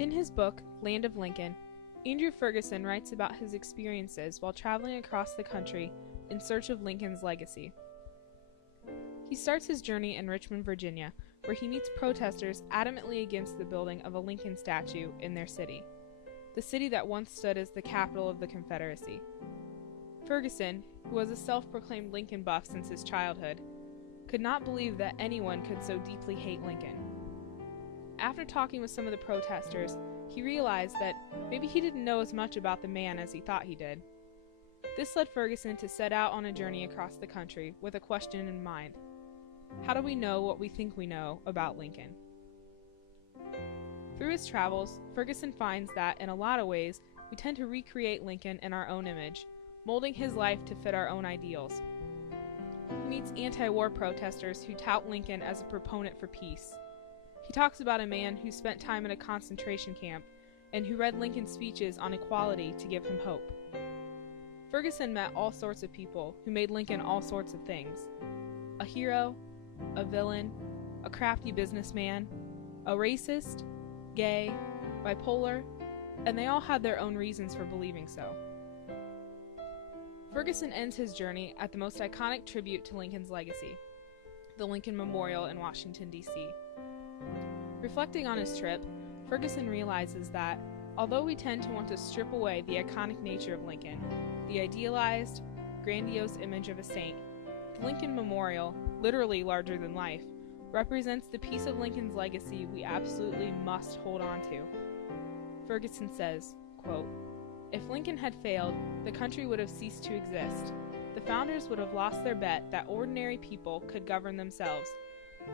In his book, Land of Lincoln, Andrew Ferguson writes about his experiences while traveling across the country in search of Lincoln's legacy. He starts his journey in Richmond, Virginia, where he meets protesters adamantly against the building of a Lincoln statue in their city, the city that once stood as the capital of the Confederacy. Ferguson, who was a self-proclaimed Lincoln buff since his childhood, could not believe that anyone could so deeply hate Lincoln. After talking with some of the protesters, he realized that maybe he didn't know as much about the man as he thought he did. This led Ferguson to set out on a journey across the country with a question in mind: how do we know what we think we know about Lincoln? Through his travels, Ferguson finds that, in a lot of ways, we tend to recreate Lincoln in our own image, molding his life to fit our own ideals. He meets anti-war protesters who tout Lincoln as a proponent for peace. He talks about a man who spent time in a concentration camp and who read Lincoln's speeches on equality to give him hope. Ferguson met all sorts of people who made Lincoln all sorts of things: a hero, a villain, a crafty businessman, a racist, gay, bipolar, and they all had their own reasons for believing so. Ferguson ends his journey at the most iconic tribute to Lincoln's legacy, the Lincoln Memorial in Washington, D.C. Reflecting on his trip, Ferguson realizes that, although we tend to want to strip away the iconic nature of Lincoln, the idealized, grandiose image of a saint, the Lincoln Memorial, literally larger than life, represents the piece of Lincoln's legacy we absolutely must hold on to. Ferguson says, quote, "If Lincoln had failed, the country would have ceased to exist. The founders would have lost their bet that ordinary people could govern themselves,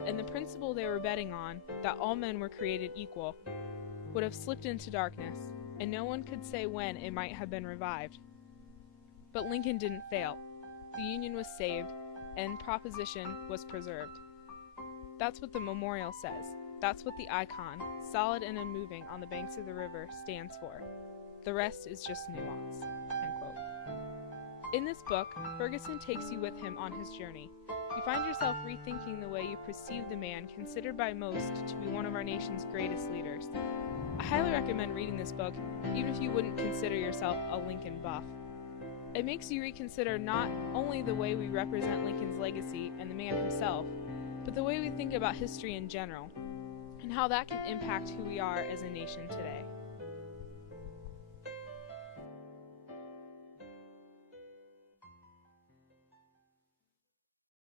and the principle they were betting on, that all men were created equal, would have slipped into darkness, and no one could say when it might have been revived. But Lincoln didn't fail. The Union was saved, and proposition was preserved." That's what the memorial says. That's what the icon, solid and unmoving on the banks of the river, stands for. The rest is just nuance." End quote. In this book, Ferguson takes you with him on his journey. You find yourself rethinking the way you perceive the man considered by most to be one of our nation's greatest leaders. I highly recommend reading this book, even if you wouldn't consider yourself a Lincoln buff. It makes you reconsider not only the way we represent Lincoln's legacy and the man himself, but the way we think about history in general, and how that can impact who we are as a nation today.